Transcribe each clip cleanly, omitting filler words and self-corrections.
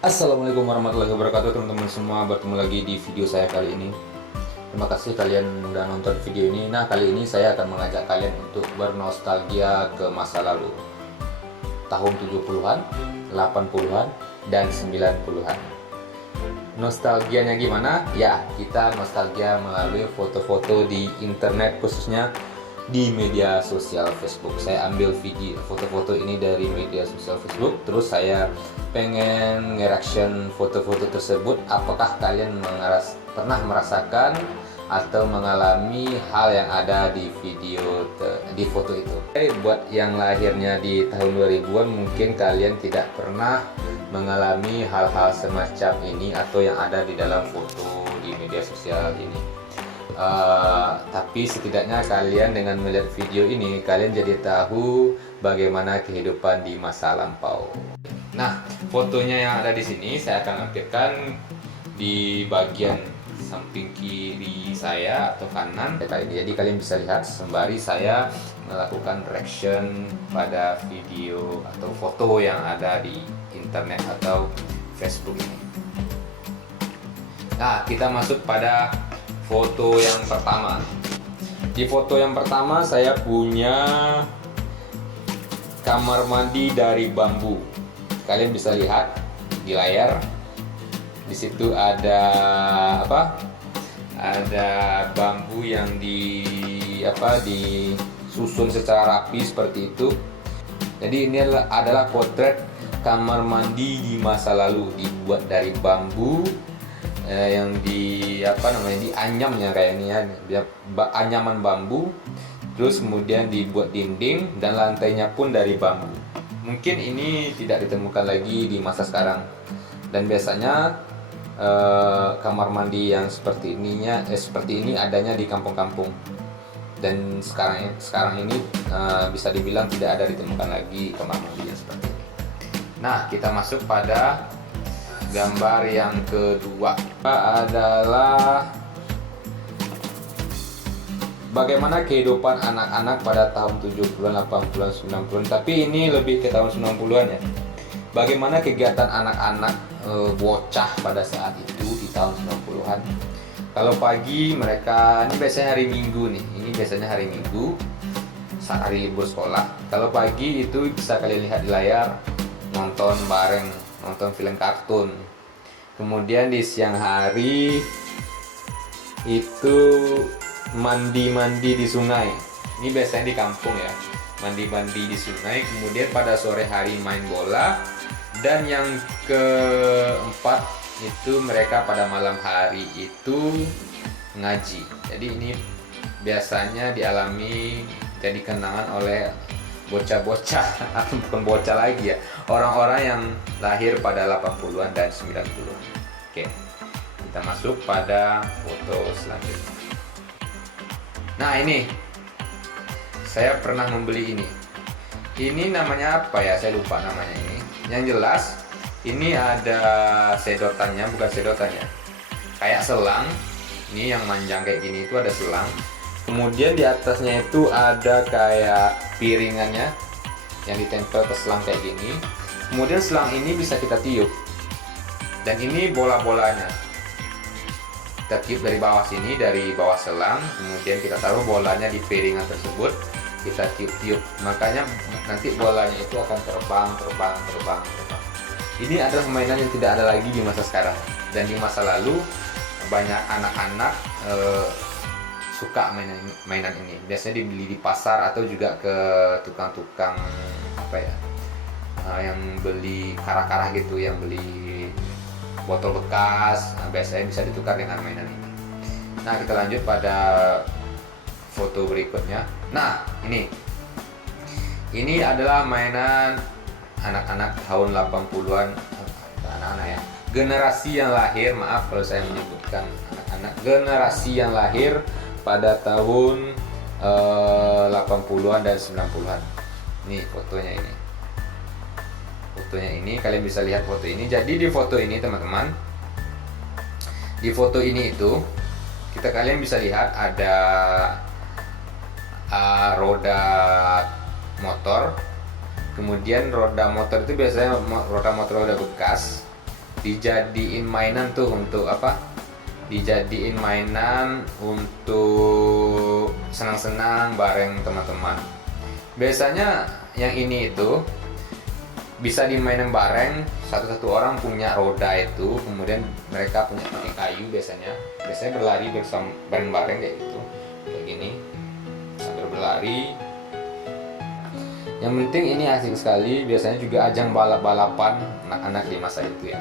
Assalamualaikum warahmatullahi wabarakatuh teman-teman semua. Bertemu lagi di video saya kali ini. Terima kasih kalian udah nonton video ini. Nah, kali ini saya akan mengajak kalian untuk bernostalgia ke masa lalu, tahun 70-an, 80-an, dan 90-an. Nostalgianya gimana? Ya, kita nostalgia melalui foto-foto di internet, khususnya di media sosial Facebook. Saya ambil video foto-foto ini dari media sosial Facebook, terus saya pengen nge-reaction foto-foto tersebut. Apakah kalian pernah merasakan atau mengalami hal yang ada di di foto itu? Buat yang lahirnya di tahun 2000-an, mungkin kalian tidak pernah mengalami hal-hal semacam ini atau yang ada di dalam foto di media sosial ini. Tapi setidaknya kalian dengan melihat video ini, kalian jadi tahu bagaimana kehidupan di masa lampau. Nah, fotonya yang ada di sini saya akan lampirkan di bagian samping kiri saya atau kanan. Jadi kalian bisa lihat sembari saya melakukan reaction pada video atau foto yang ada di internet atau Facebook ini. Nah, kita masuk pada foto yang pertama. Di foto yang pertama saya punya kamar mandi dari bambu. Kalian bisa lihat di layar. Di situ ada apa? Ada bambu yang disusun secara rapi seperti itu. Jadi ini adalah potret kamar mandi di masa lalu, dibuat dari bambu yang dianyamnya kayak ini ya, anyaman bambu, terus kemudian dibuat dinding dan lantainya pun dari bambu. Mungkin ini tidak ditemukan lagi di masa sekarang, dan biasanya kamar mandi yang seperti ini adanya di kampung-kampung, dan sekarang ini bisa dibilang tidak ada ditemukan lagi kamar mandi yang seperti ini. Nah, kita masuk pada gambar yang kedua, adalah bagaimana kehidupan anak-anak pada tahun 70-an, 80-an, 90-an. Tapi ini lebih ke tahun 90-an ya. Bagaimana kegiatan anak-anak bocah pada saat itu di tahun 90-an. Kalau pagi mereka, ini biasanya hari Minggu nih. Ini biasanya hari Minggu, saat hari libur sekolah. Kalau pagi itu bisa kalian lihat di layar, nonton film kartun. Kemudian di siang hari itu mandi-mandi di sungai. Ini biasanya di kampung ya, mandi-mandi di sungai. Kemudian pada sore hari main bola. Dan yang keempat itu mereka pada malam hari itu ngaji. Jadi ini biasanya dialami jadi kenangan oleh bocah-bocah, atau bukan bocah lagi ya, orang-orang yang lahir pada 80-an dan 90-an. Oke, kita masuk pada foto selanjutnya. Nah, ini saya pernah membeli ini. Ini namanya apa ya? Saya lupa namanya ini. Yang jelas ini ada sedotannya, bukan sedotannya, kayak selang. Ini yang manjang kayak gini itu ada selang. Kemudian di atasnya itu ada kayak piringannya yang ditempel ke selang kayak gini. Kemudian selang ini bisa kita tiup. Dan ini bola-bolanya. Kita tiup dari bawah sini, dari bawah selang. Kemudian kita taruh bolanya di piringan tersebut. Kita tiup-tiup. Makanya nanti bolanya itu akan terbang. Ini adalah mainan yang tidak ada lagi di masa sekarang. Dan di masa lalu banyak anak-anak suka mainan ini. Biasanya dibeli di pasar atau juga ke tukang-tukang yang beli kara-kara gitu, yang beli botol bekas. Nah, biasanya bisa ditukar dengan mainan ini. Nah, kita lanjut pada foto berikutnya. Nah, ini adalah mainan anak-anak tahun 80-an, anak-anak ya, generasi yang lahir, maaf kalau saya menyebutkan anak-anak, generasi yang lahir pada tahun 80-an dan 90-an. Nih fotonya ini. Kalian bisa lihat foto ini. Jadi di foto ini teman-teman, di foto ini itu kalian bisa lihat ada roda motor. Kemudian roda motor itu biasanya roda motor bekas. dijadiin mainan tuh untuk apa? Dijadiin mainan untuk senang-senang bareng teman-teman. Biasanya yang ini itu bisa dimainin bareng, satu-satu orang punya roda itu, kemudian mereka punya pakai kayu biasanya berlari bersama bareng-bareng kayak gitu, kayak gini sambil berlari. Yang penting ini asik sekali, biasanya juga ajang balap-balapan anak-anak di masa itu ya.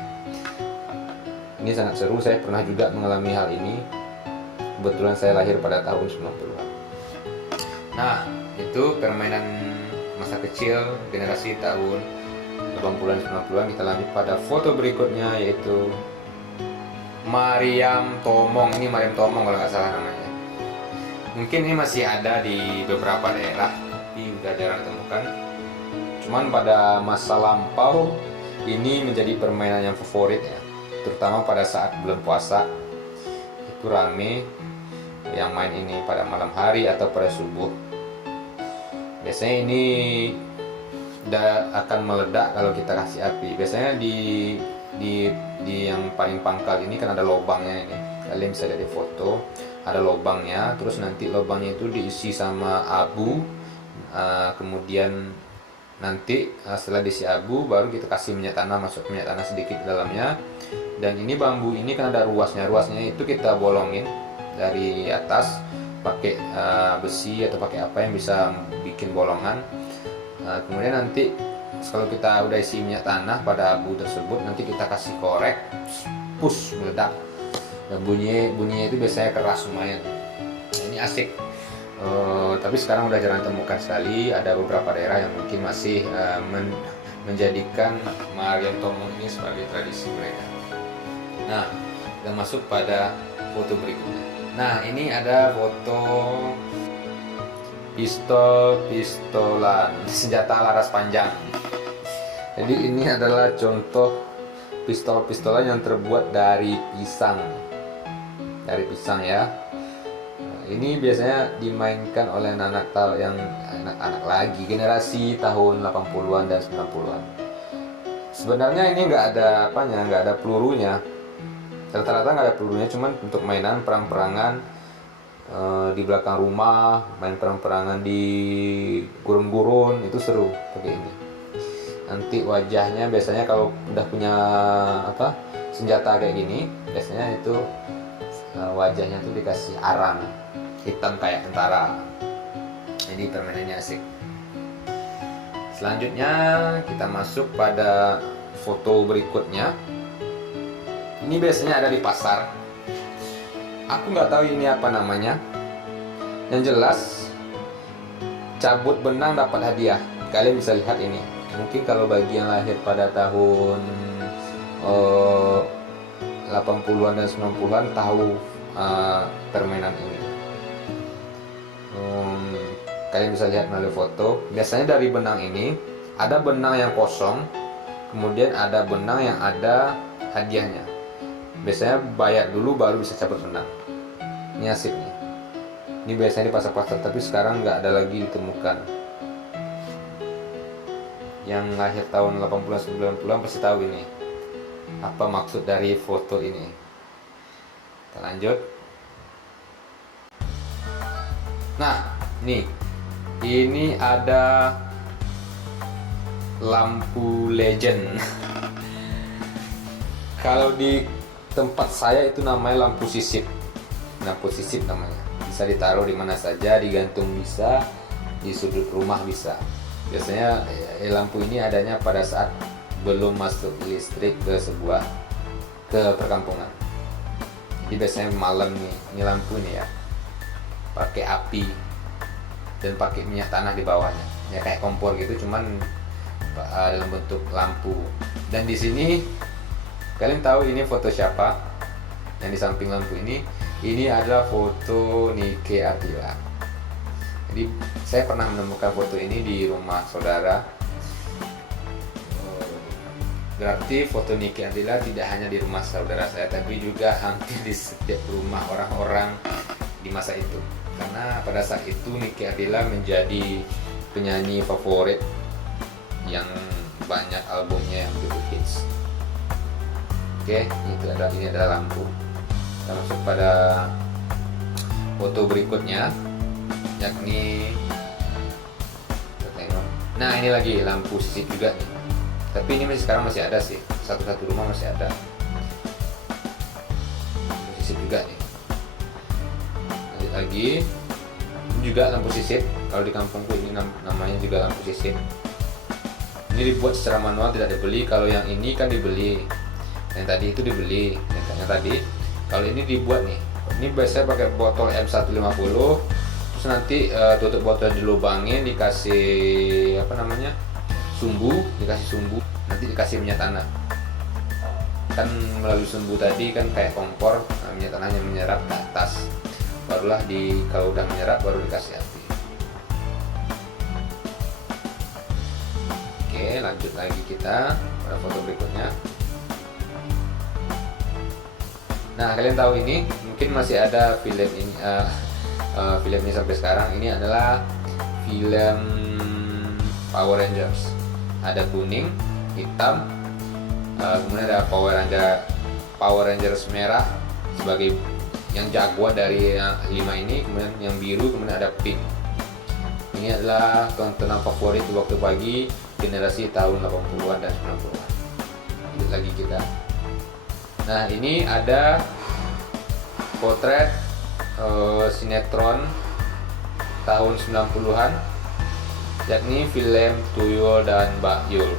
Ini sangat seru, saya pernah juga mengalami hal ini. Kebetulan saya lahir pada tahun 90-an. Nah, itu permainan masa kecil generasi tahun 80-an 90-an. Kita lanjut pada foto berikutnya, yaitu Mariam Tomong. Ini Mariam Tomong kalau nggak salah namanya. Mungkin ini masih ada di beberapa daerah, tapi udah jarang ditemukan. Cuman pada masa lampau ini menjadi permainan yang favorit ya, terutama pada saat bulan puasa. Itu rame yang main ini pada malam hari atau pada subuh. Biasanya ini akan meledak kalau kita kasih api. Biasanya di yang paling pangkal ini kan ada lubangnya ini. Kalian bisa lihat di foto, ada lubangnya. Terus nanti lubangnya itu diisi sama abu. Kemudian nanti setelah diisi abu, baru kita kasih minyak tanah, masuk minyak tanah sedikit di dalamnya. Dan ini bambu ini kan ada ruasnya. Ruasnya itu kita bolongin dari atas pakai besi atau pakai apa yang bisa bikin bolongan. Kemudian nanti kalau kita udah isi minyak tanah pada abu tersebut, nanti kita kasih korek, push, meledak. Dan bunyinya itu biasanya keras lumayan. Nah, ini asik. Tapi sekarang udah jarang temukan sekali. Ada beberapa daerah yang mungkin masih menjadikan Mariam Tomong ini sebagai tradisi mereka. Nah, kita masuk pada foto berikutnya. Nah, ini ada foto pistolan, senjata laras panjang. Jadi ini adalah contoh pistol-pistolan yang terbuat dari pisang. Dari pisang ya. Ini biasanya dimainkan oleh anak-anak lagi generasi tahun 80-an dan 90-an. Sebenarnya ini nggak ada pelurunya. Rata-rata nggak ada pelurunya, cuman untuk mainan perang-perangan di belakang rumah, main perang-perangan di gurun-gurun, itu seru pakai ini. Nanti wajahnya biasanya kalau udah punya senjata kayak gini, biasanya itu wajahnya tuh dikasih arang hitam kayak tentara. Jadi permainannya asik. Selanjutnya kita masuk pada foto berikutnya. Ini biasanya ada di pasar. Aku nggak tahu ini apa namanya. Yang jelas cabut benang dapat hadiah. Kalian bisa lihat ini. Mungkin kalau bagi yang lahir pada tahun 80-an dan 90-an tahu permainan ini. Kalian bisa lihat melalui foto. Biasanya dari benang ini ada benang yang kosong, kemudian ada benang yang ada hadiahnya. Biasanya bayar dulu baru bisa cabut benang. Ini asik nih. Ini biasanya di pasar-pasar, tapi sekarang nggak ada lagi ditemukan. Yang lahir tahun 80-an 90-an pasti tahu ini. Apa maksud dari foto ini? Kita lanjut. Nah, nih. Ini ada lampu legend. Kalau di tempat saya itu namanya lampu sisip. Lampu sisip namanya. Bisa ditaruh di mana saja, digantung bisa, di sudut rumah bisa. Biasanya lampu ini adanya pada saat belum masuk listrik ke perkampungan. Jadi biasanya malam nih, ini lampu nih ya, pakai api dan pakai minyak tanah di bawahnya. Ya kayak kompor gitu, cuman dalam bentuk lampu. Dan di sini kalian tahu ini foto siapa? Yang di samping lampu ini adalah foto Nike Ardilla. Jadi saya pernah menemukan foto ini di rumah saudara. Berarti foto Nike Ardilla tidak hanya di rumah saudara saya, tapi juga hampir di setiap rumah orang-orang di masa itu. Karena pada saat itu Nike Ardilla menjadi penyanyi favorit yang banyak albumnya yang cukup hits. Oke, ini adalah lampu. Kita masuk pada foto berikutnya, yakni kita tengok. Nah, ini lagi lampu sisip juga nih. Tapi ini sekarang masih ada sih, satu-satu rumah masih ada lampu sisip juga nih. Lanjut lagi, ini juga lampu sisip. Kalau di kampungku ini namanya juga lampu sisip. Ini dibuat secara manual, tidak dibeli. Kalau yang ini kan dibeli, yang tadi itu dibeli. Yang tadi, kalau ini dibuat nih. Ini biasanya pakai botol M150. Terus nanti tutup botol dilubangin, dikasih sumbu, nanti dikasih minyak tanah. Kan melalui sumbu tadi kan kayak kompor, minyak tanahnya menyerap ke atas. Barulah kalau udah menyerap baru dikasih api. Oke, lanjut lagi kita pada foto berikutnya. Nah, kalian tahu ini mungkin masih ada film ini, film ini sampai sekarang. Ini adalah film Power Rangers. Ada kuning, hitam, kemudian ada Power Rangers merah sebagai yang jagoan dari 5 ini, kemudian yang biru, kemudian ada pink. Ini adalah tontonan favorit waktu pagi generasi tahun 80-an dan 90-an. Lanjut lagi kita. Nah, ini ada potret sinetron tahun 90-an, yakni film Tuyul dan Mbak Yul.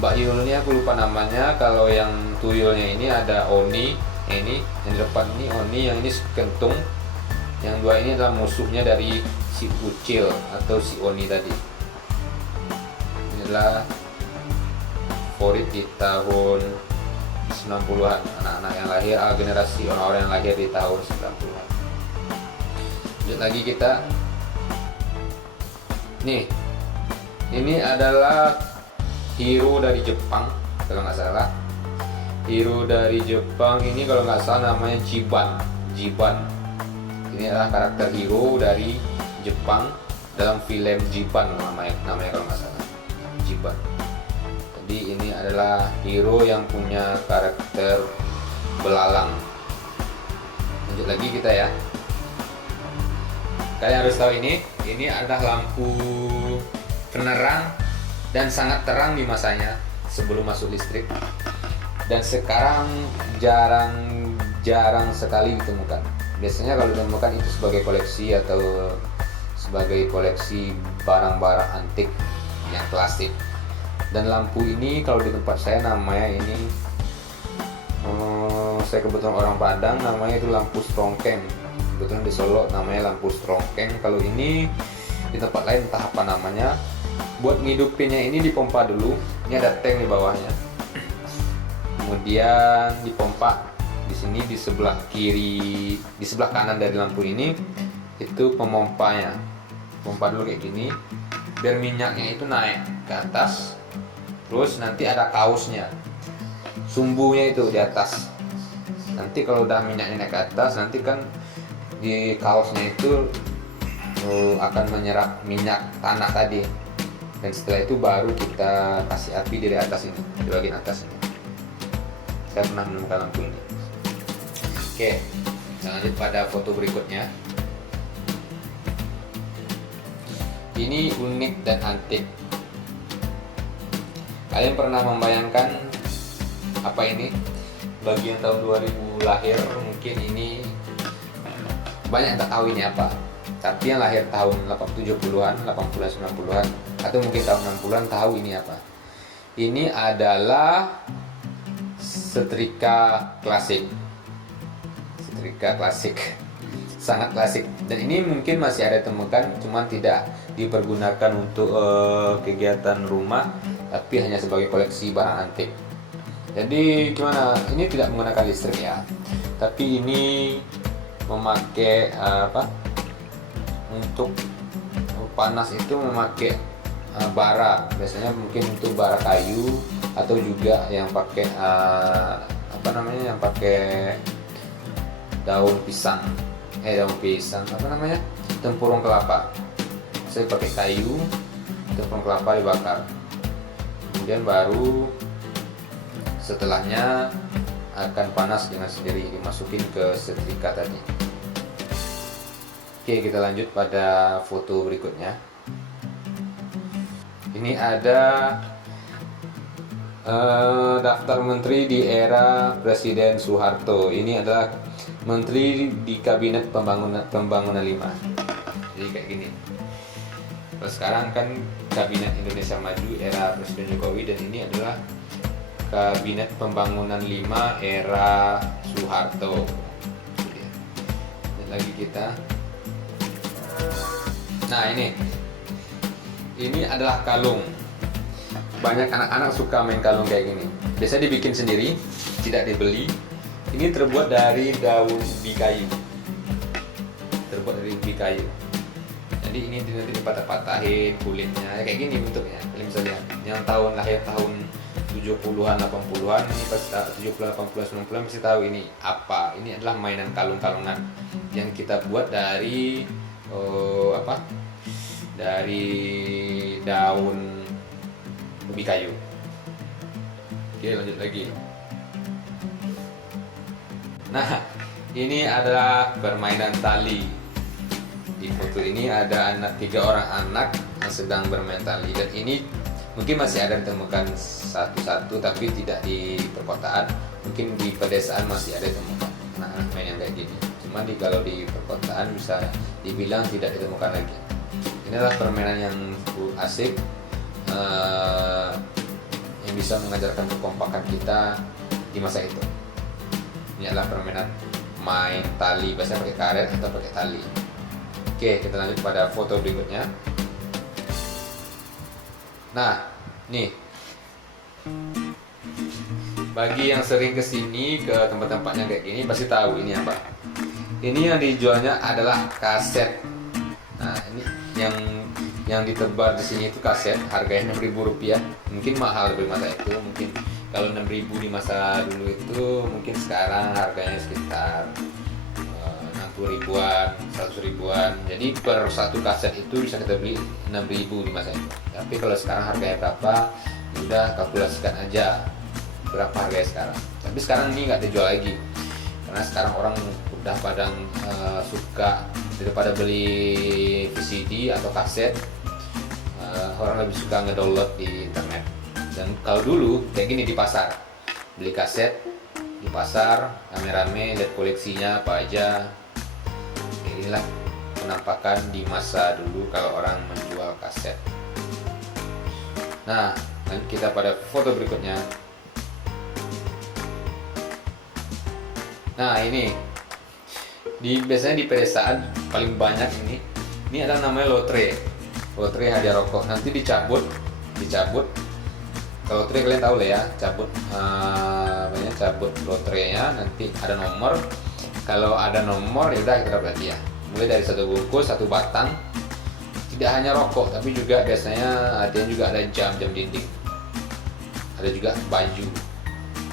Mbak Yul ini aku lupa namanya. Kalau yang Tuyulnya ini ada Oni, ini yang di depan ini Oni, yang ini Kentung. Yang dua ini adalah musuhnya dari si Ucil atau si Oni tadi. Ini adalah favorit di tahun 90-an, anak-anak yang lahir, generasi orang-orang yang lahir di tahun 90-an. Lanjut lagi kita. Nih, ini adalah hero dari Jepang kalau nggak salah. Hero dari Jepang ini kalau nggak salah namanya Jiban. Ini adalah karakter hero dari Jepang dalam film Jiban, namanya kalau nggak salah, Jiban. Jadi ini adalah hero yang punya karakter belalang. Lanjut lagi kita ya. Kalian harus tahu ini adalah lampu penerang dan sangat terang di masanya sebelum masuk listrik. Dan sekarang jarang sekali ditemukan. Biasanya kalau ditemukan itu sebagai koleksi atau sebagai koleksi barang-barang antik yang klasik. Dan lampu ini kalau di tempat saya namanya ini, saya kebetulan orang Padang, namanya itu lampu strongkeng. Kebetulan di Solo namanya lampu strongkeng. Kalau ini di tempat lain entah apa namanya. Buat ngidupinnya ini dipompa dulu. Ini ada tank di bawahnya. Kemudian dipompa. Di sini di sebelah kiri, di sebelah kanan dari lampu ini itu pemompanya. Pompa dulu kayak gini biar minyaknya itu naik ke atas. Terus nanti ada kausnya, sumbunya itu di atas. Nanti kalau udah minyaknya naik ke atas, nanti kan di kausnya itu akan menyerap minyak tanah tadi. Dan setelah itu baru kita kasih api dari atas ini, di bagian atas ini. Saya pernah menemukan lampu ini. Oke, kita lanjut pada foto berikutnya. Ini unik dan antik. Kalian pernah membayangkan apa ini? Bagi yang tahun 2000 lahir mungkin ini banyak yang tak tahu ini apa. Tapi yang lahir tahun 70-an, 80-an, 90-an atau mungkin tahun 60-an tahu ini apa. Ini adalah setrika klasik. Setrika klasik. Sangat klasik, dan ini mungkin masih ada temukan, cuman tidak dipergunakan untuk kegiatan rumah, tapi hanya sebagai koleksi barang antik. Jadi gimana? Ini tidak menggunakan listrik ya, tapi ini memakai untuk panas itu memakai bara, biasanya mungkin untuk bara kayu atau juga yang pakai yang pakai daun pisang, tempurung kelapa. Saya pakai kayu, tempurung kelapa dibakar, kemudian baru Setelahnya akan panas dengan sendiri, dimasukin ke setrika tadi. Oke, kita lanjut pada foto berikutnya. Ini ada daftar menteri di era Presiden Soeharto. Ini adalah menteri di Kabinet Pembangunan 5. Jadi kayak gini. Terus sekarang kan Kabinet Indonesia Maju era Presiden Jokowi, dan ini adalah Kabinet Pembangunan 5 era Soeharto. Dan lagi kita. Nah, ini adalah kalung. Banyak anak-anak suka main kalung kayak gini. Biasanya dibikin sendiri, tidak dibeli. Ini terbuat dari daun ubi kayu. Jadi ini nanti dipatah-patahin kulitnya kayak gini bentuknya. Kalian bisa lihat. Yang lahir tahun 70-an, 80-an, ini pas 70, 80, 90-an pasti tahu ini apa. Ini adalah mainan kalung-kalungan yang kita buat dari dari daun ubi kayu. Oke, lanjut lagi. Nah, ini adalah permainan tali. Di foto ini ada 3 orang anak yang sedang bermain tali, dan ini mungkin masih ada ditemukan satu-satu, tapi tidak di perkotaan. Mungkin di pedesaan masih ada ditemukan anak-anak main yang kayak gini. Cuman kalau di perkotaan bisa dibilang tidak ditemukan lagi. Ini adalah permainan yang asik, yang bisa mengajarkan kekompakan kita di masa itu. Ini adalah permainan main tali, biasanya pakai karet atau pakai tali. Oke, kita lanjut pada foto berikutnya. Nah, nih, bagi yang sering kesini ke tempat-tempatnya kayak gini pasti tahu ini apa. Ini yang dijualnya adalah kaset. Nah, ini yang ditebar di sini itu kaset, harganya Rp6.000. Mungkin mahal dari masa itu, mungkin kalau 6.000 di masa dulu itu, mungkin sekarang harganya sekitar 60 ribuan, 100 ribuan. Jadi per satu kaset itu bisa kita beli 6.000 di masa itu. Tapi kalau sekarang harganya berapa, udah kalkulasikan aja berapa harganya sekarang. Tapi sekarang ini nggak dijual lagi, karena sekarang orang udah pada suka daripada beli VCD atau kaset, orang lebih suka ngedownload di internet. Dan kalau dulu kayak gini di pasar, beli kaset di pasar rame-rame, lihat koleksinya apa aja. Inilah penampakan di masa dulu kalau orang menjual kaset. Nah, lanjut kita pada foto berikutnya. Nah, ini biasanya di pedesaan paling banyak ini adalah namanya lotre hadiah rokok. Nanti dicabut. Kalau lotre kalian tahu lah ya, cabut lotrenya, nanti ada nomor. Kalau ada nomor ya udah kita dapat hadiah. Mulai dari 1 bungkus, 1 batang. Tidak hanya rokok, tapi juga biasanya hadiah juga ada jam dinding. Ada juga baju.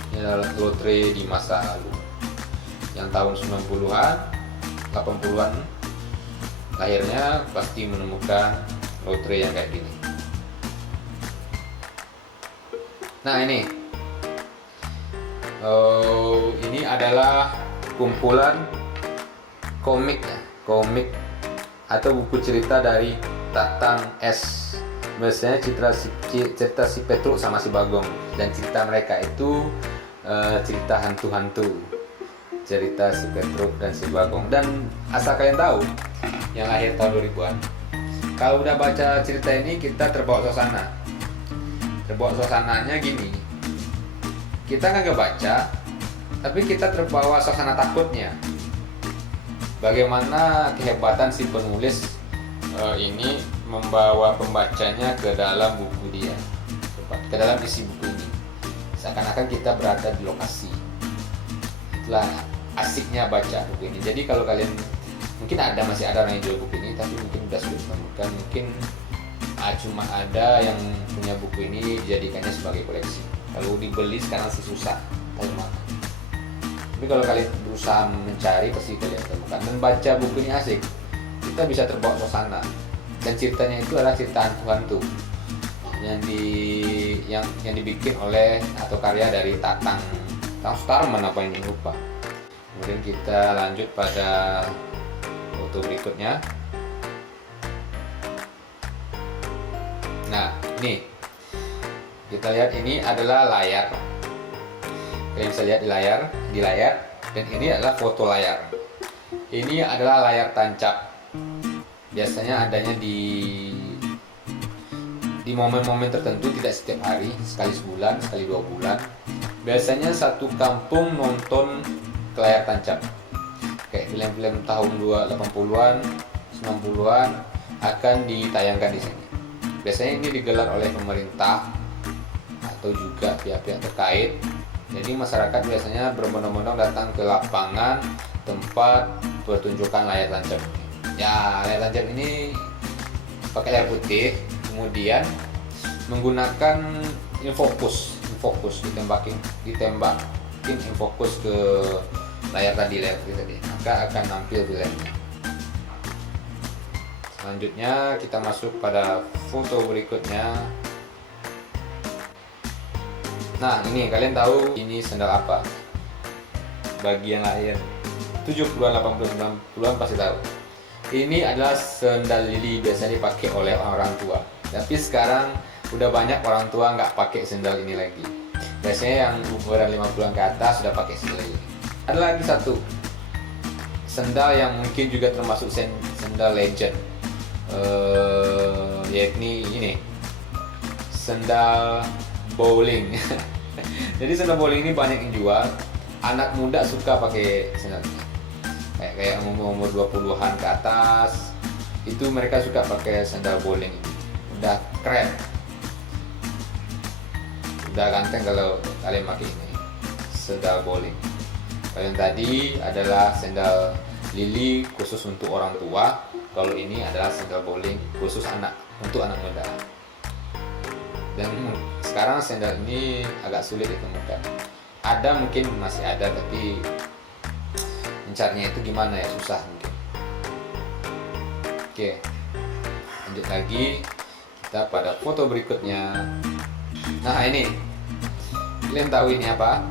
Ini adalah lotre di masa lalu. Yang tahun 90-an, 80-an lahirnya pasti menemukan lotre yang kayak gini. Nah, ini adalah kumpulan komik atau buku cerita dari Tatang S. Biasanya cerita si Petruk sama si Bagong, dan cerita mereka itu cerita hantu-hantu. Cerita si Petruk dan si Bagong. Dan asal kalian tahu, yang lahir tahun 2000-an, kalau udah baca cerita ini kita terbawa suasana. Suasananya gini, kita nggak baca, tapi kita terbawa suasana takutnya. Bagaimana kehebatan si penulis ini membawa pembacanya ke dalam buku dia, ke dalam isi buku ini, seakan-akan kita berada di lokasi. Itulah asiknya baca buku ini. Jadi kalau kalian, mungkin masih ada orang yang jual buku ini, tapi mungkin sudah sulit menemukan. Mungkin cuma ada yang punya buku ini dijadikannya sebagai koleksi. Kalau dibeli sekarang sih susah, tapi kalau kalian berusaha mencari pasti kalian temukan. Dan baca buku ini asik, kita bisa terbawa suasana. Dan ceritanya itu adalah cerita hantu-hantu yang dibikin oleh atau karya dari Tatang Starman apa ini lupa. Kemudian kita lanjut pada foto berikutnya. Nah, ini kita lihat, ini adalah layar. Kalian bisa lihat di layar, dan ini adalah foto layar. Ini adalah layar tancap. Biasanya adanya di momen-momen tertentu, tidak setiap hari, sekali sebulan, sekali 2 bulan. Biasanya satu kampung nonton ke layar tancap. Kayak film-film tahun 80-an, 90-an akan ditayangkan di sini. Biasanya ini digelar oleh pemerintah atau juga pihak-pihak terkait. Jadi masyarakat biasanya berbondong-bondong datang ke lapangan tempat pertunjukan layar tancap. Ya, layar tancap ini pakai layar putih, kemudian menggunakan infokus ditembakin infokus ke layar tadi, maka akan nampil filmnya. Selanjutnya kita masuk pada foto berikutnya. Nah, ini kalian tahu ini sendal apa? Bagi yang lahir 70-an, 80-an, 90-an pasti tahu. Ini adalah sendal lili, biasanya dipakai oleh orang tua. Tapi sekarang udah banyak orang tua nggak pakai sendal ini lagi. Biasanya yang umuran 50-an ke atas sudah pakai sendal ini. Ada lagi satu sendal yang mungkin juga termasuk sendal legend, yakni ini sendal bowling. Jadi sendal bowling ini banyak yang jual. Anak muda suka pakai sendal ini. Kayak umur 20-an ke atas, itu mereka suka pakai sendal bowling ini. Udah keren, udah ganteng kalau kalian pakai ini sendal bowling. Kalau yang tadi adalah sendal lili khusus untuk orang tua. Kalau ini adalah sendal bowling khusus untuk anak muda. Dan sekarang sendal ini agak sulit ditemukan. Ada, mungkin masih ada, tapi mencarinya itu gimana ya, susah mungkin. Oke, lanjut lagi kita pada foto berikutnya. Nah, ini kalian tahu ini apa?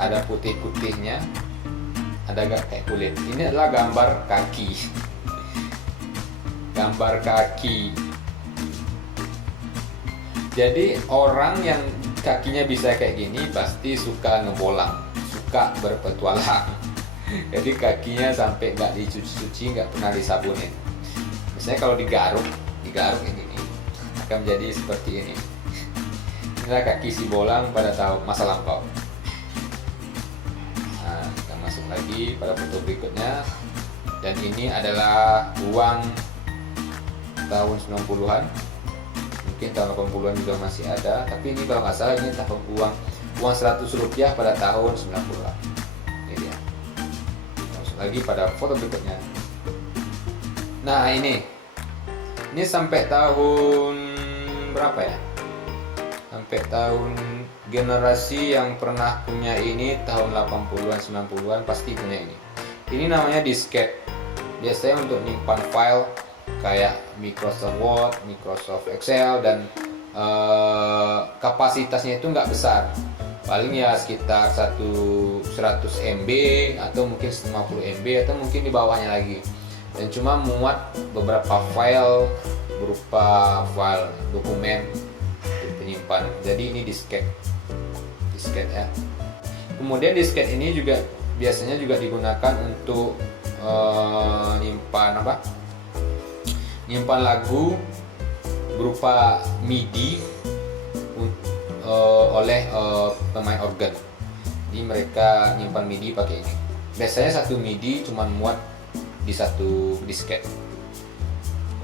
Ada putih-putihnya, ada gak kayak kulit. Ini adalah gambar kaki. Gambar kaki. Jadi orang yang kakinya bisa kayak gini pasti suka ngebolang, suka berpetualang. Jadi kakinya sampai nggak dicuci-cuci, nggak pernah disabunin. Misalnya kalau digaruk ini akan menjadi seperti ini. Inilah kaki si bolang pada tahun masa lampau. Nah, kita masuk lagi pada foto berikutnya. Dan ini adalah uang tahun 90-an. Mungkin tahun 80-an juga masih ada, tapi ini kalau nggak salah ini tahun uang 100 rupiah pada tahun 90-an. Ini dia. Masuk lagi pada foto berikutnya. Nah, ini sampai tahun berapa ya? Sampai tahun generasi yang pernah punya ini tahun 80-an, 90-an pasti punya ini. Ini namanya disket. Biasanya untuk nyimpan file kayak Microsoft Word, Microsoft Excel, dan kapasitasnya itu nggak besar, paling ya sekitar 100 MB atau mungkin 50 MB atau mungkin di bawahnya lagi, dan cuma muat beberapa file berupa file dokumen penyimpan. Jadi ini disket ya. Kemudian disket ini juga biasanya juga digunakan untuk nyimpan lagu berupa MIDI oleh pemain organ. Jadi mereka nyimpan MIDI pakai ini. Biasanya satu MIDI cuma muat di satu disket.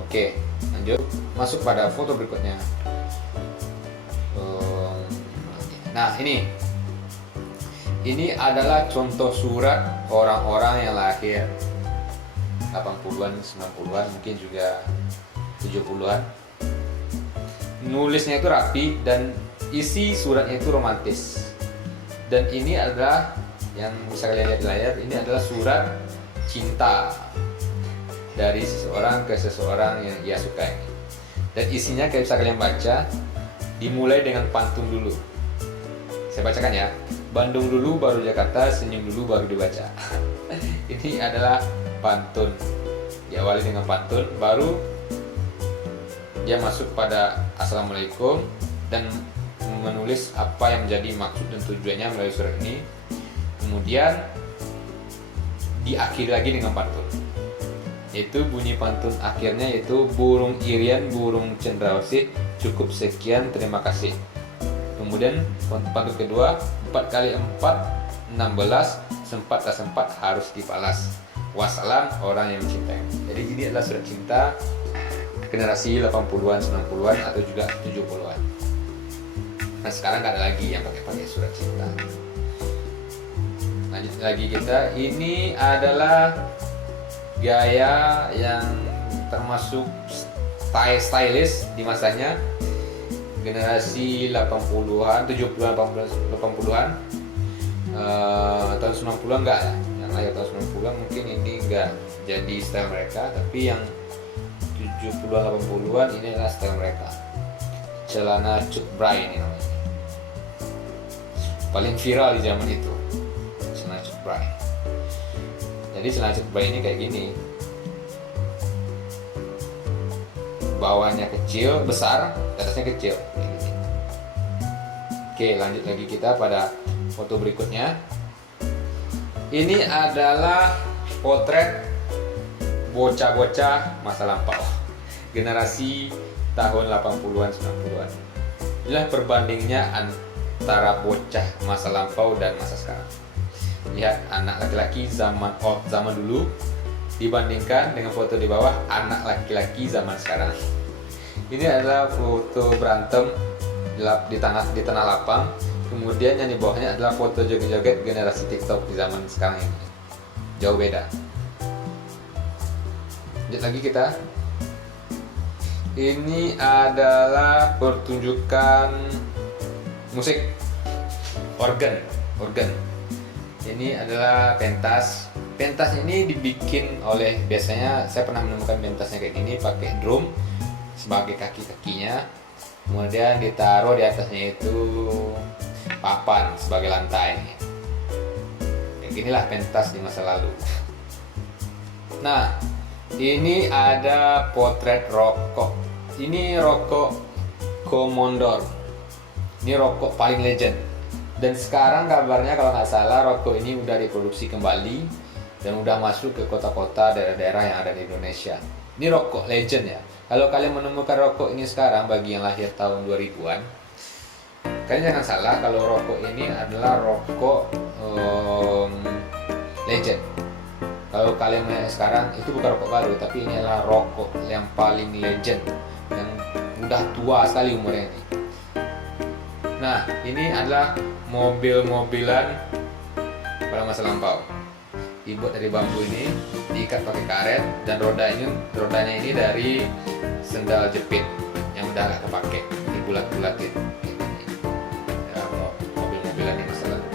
Oke, lanjut masuk pada foto berikutnya. Nah, ini adalah contoh surat orang-orang yang lahir 80-an, 90-an, mungkin juga 70-an. Nulisnya itu rapi dan isi suratnya itu romantis. Dan ini adalah yang bisa kalian lihat di layar, ini adalah surat cinta dari seseorang ke seseorang yang ia sukai. Dan isinya kayak bisa kalian baca, dimulai dengan pantun dulu. Saya bacakan ya. Bandung dulu baru Jakarta, senyum dulu baru dibaca. Ini adalah pantun. Diawali dengan pantun, baru dia masuk pada Assalamualaikum dan menulis apa yang menjadi maksud dan tujuannya melalui surat ini. Kemudian diakhiri lagi dengan pantun. Yaitu bunyi pantun akhirnya yaitu burung irian, burung cendrawasih, cukup sekian, terima kasih. Kemudian pantun kedua, 4 kali 4 16, sempat tak sempat harus dibalas. Wassalam orang yang mencintai. Jadi ini adalah surat cinta generasi 80-an, 90-an atau juga 70-an. Nah sekarang nggak ada lagi yang pakai surat cinta. Lanjut lagi kita, ini adalah gaya yang termasuk stylish di masanya generasi 80-an, 70-an, 80-an, tahun 90-an enggak ya. Yang lahir tahun 90-an mungkin ini enggak jadi style mereka, tapi yang 70-an, 80-an ini adalah style mereka. Celana cut bray ini namanya. Paling viral di zaman itu. Celana cut bray. Jadi celana cut bray ini kayak gini. Bawahnya kecil, besar, atasnya kecil. Kayak gini. Oke, lanjut lagi kita pada foto berikutnya. Ini adalah potret bocah-bocah masa lampau, generasi tahun 80-an, 90-an. Inilah perbandingnya antara bocah masa lampau dan masa sekarang. Lihat anak laki-laki zaman dulu dibandingkan dengan foto di bawah anak laki-laki zaman sekarang. Ini adalah foto berantem di tanah lapang. Kemudian yang di bawahnya adalah foto joget-joget generasi TikTok di zaman sekarang ini. Jauh beda. Lanjut lagi kita. Ini adalah pertunjukan musik organ. Ini adalah pentas. Pentas ini dibikin oleh, biasanya saya pernah menemukan pentasnya kayak gini, pakai drum sebagai kaki-kakinya. Kemudian ditaruh di atasnya itu papan sebagai lantai. Kayak ginilah pentas di masa lalu. Nah, ini ada potret rokok. Ini rokok Komondor. Ini rokok paling legend. Dan sekarang kabarnya kalau nggak salah rokok ini udah diproduksi kembali dan udah masuk ke kota-kota daerah-daerah yang ada di Indonesia. Ini rokok legend ya. Kalau kalian menemukan rokok ini sekarang bagi yang lahir tahun 2000-an, kalian jangan salah kalau rokok ini adalah rokok legend. Kalau kalian melihat sekarang itu bukan rokok baru, tapi ini adalah rokok yang paling legend, yang udah tua sekali umurnya ini. Nah, ini adalah mobil-mobilan pada masa lampau. Dibuat dari bambu ini, diikat pakai karet, dan rodanya ini dari sendal jepit yang udah gak kepake, dibulat-bulatin. Ya, mobil-mobilan yang masa lalu.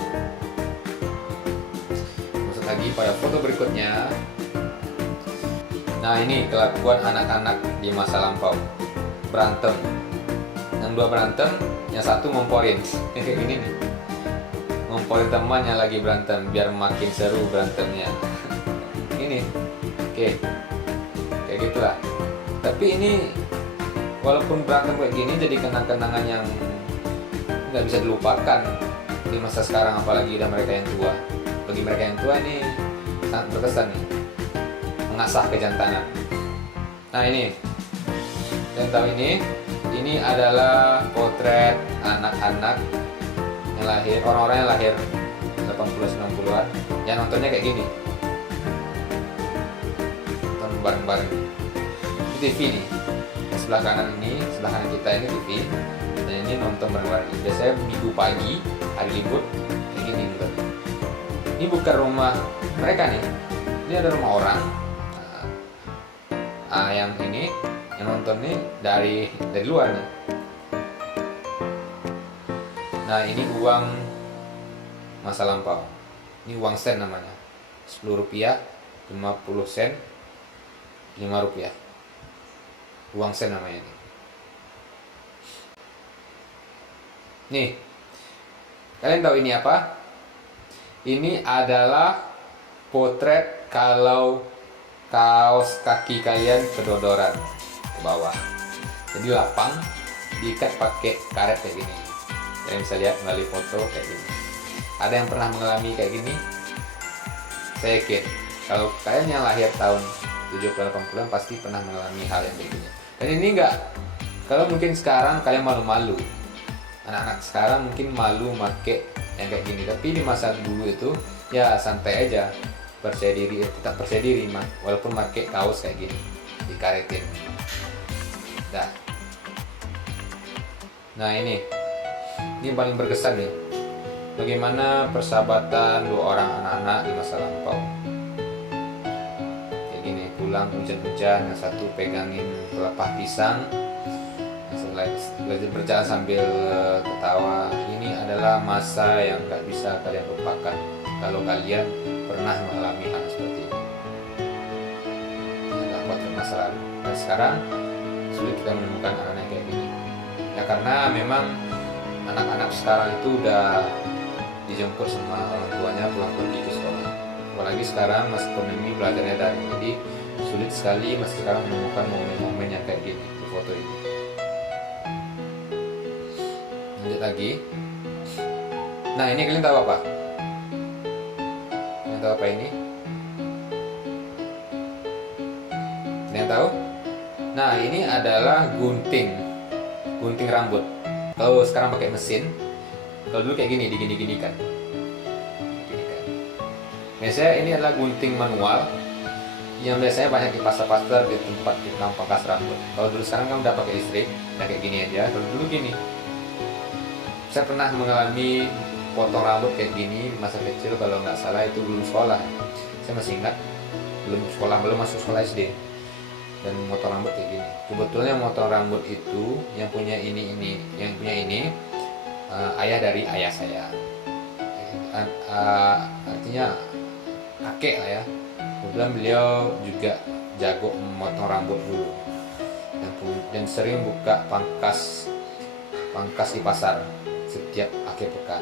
Masuk lagi pada foto berikutnya. Nah, ini kelakuan anak-anak di masa lampau. Berantem. Yang dua berantem, yang satu ngomporin. Kayak gini nih. Ngomporin teman yang lagi berantem biar makin seru berantemnya. Ini. Oke. Kayak gitulah. Tapi ini walaupun berantem kayak gini jadi kenang-kenangan yang nggak bisa dilupakan di masa sekarang, apalagi udah mereka yang tua. Bagi mereka yang tua ini sangat berkesan nih, mengasah kejantanan. Nah ini, dan tahu ini adalah potret anak-anak yang lahir, orang-orang yang lahir 80-90-an yang nontonnya kayak gini, nonton bareng-bareng di TV nih. Sebelah kanan kita ini TV, dan ini nonton bareng-bareng. Biasanya minggu pagi, hari libur kayak gini nonton. Ini bukan rumah mereka nih, ini ada rumah orang. Yang ini yang nonton nih dari luar nih. Nah ini uang masa lampau. Ini uang sen namanya, 10 rupiah, 50 sen, 5 rupiah. Uang sen namanya ini. Nih, kalian tahu ini apa? Ini adalah potret kalau kaos kaki kalian kedodoran ke bawah. Jadi lapang, diikat pakai karet kayak gini. Kalian bisa lihat melalui foto kayak gini. Ada yang pernah mengalami kayak gini? Saya yakin kalau kalian yang lahir tahun 70-80-an pasti pernah mengalami hal yang kayak gini. Dan ini enggak, kalau mungkin sekarang kalian malu-malu, anak-anak sekarang mungkin malu make yang kayak gini, tapi di masa dulu itu ya santai aja, percaya diri, tetap percaya diri walaupun make kaos kayak gini dikaretin. Nah ini yang paling berkesan nih, bagaimana persahabatan dua orang anak-anak di masa lampau. Kayak gini, pulang hujan-hujan, yang satu pegangin pelepah pisang, berjalan sambil ketawa. Ini adalah masa yang gak bisa kalian lupakan kalau kalian pernah mengalami hal seperti ini. Ini adalah masa lalu. Dan sekarang sulit kita menemukan anak-anak kayak gini. Ya karena memang anak-anak sekarang itu udah dijemput sama orang tuanya pulang pergi ke sekolah. Apalagi sekarang masih pandemi, belajarnya daring, jadi sulit sekali masih sekarang menemukan momen-momen yang kayak gini di foto ini. Lanjut lagi. Nah ini kalian tahu apa? Kalian tahu apa ini? Kalian tahu? Nah ini adalah gunting rambut. Kalau sekarang pakai mesin, kalau dulu kayak gini, digini-ginikan. Biasanya ini adalah gunting manual yang biasanya banyak di pasar-pasar di tempat kita pangkas rambut. Kalau dulu, sekarang kan udah pakai listrik, udah kayak gini aja. Kalau dulu gini, saya pernah mengalami potong rambut kayak gini masa kecil, kalau nggak salah itu belum sekolah. Saya masih ingat, belum masuk sekolah SD. Dan motong rambut kayak gini. Kebetulan yang motong rambut itu yang punya ini ayah dari ayah saya. Artinya kakek lah ya. Kebetulan beliau juga jago memotong rambut dulu dan sering buka pangkas di pasar setiap akhir pekan.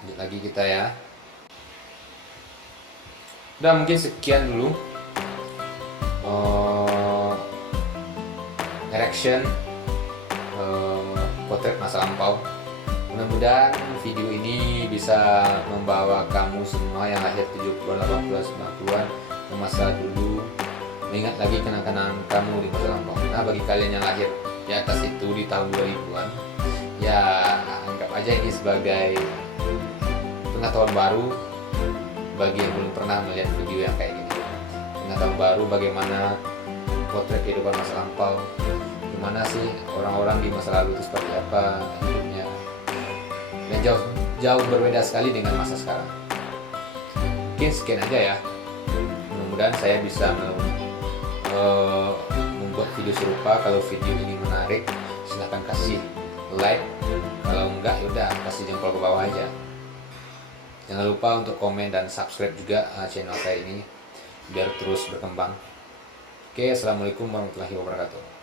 Lanjut lagi kita ya. Udah, mungkin sekian dulu reaction potret masa lampau. Mudah-mudahan video ini bisa membawa kamu semua yang lahir 70-an, 80-an, 90-an ke masa dulu, mengingat lagi kenang-kenangan kamu di masa lampau. Nah bagi kalian yang lahir di atas itu di tahun 2000-an, ya anggap aja ini sebagai pengetahuan baru bagi yang belum pernah melihat video yang kayak gini. Pengetahuan baru bagaimana potret kehidupan masa lampau, gimana sih orang-orang di masa lalu itu seperti apa hidupnya, dan jauh berbeda sekali dengan masa sekarang. Mungkin sekian aja ya. Mudah-mudahan saya bisa membuat video serupa. Kalau video ini menarik, silahkan kasih like. Kalau enggak, yaudah kasih jempol ke bawah aja. Jangan lupa untuk komen dan subscribe juga channel saya ini biar terus berkembang. Oke, assalamualaikum warahmatullahi wabarakatuh.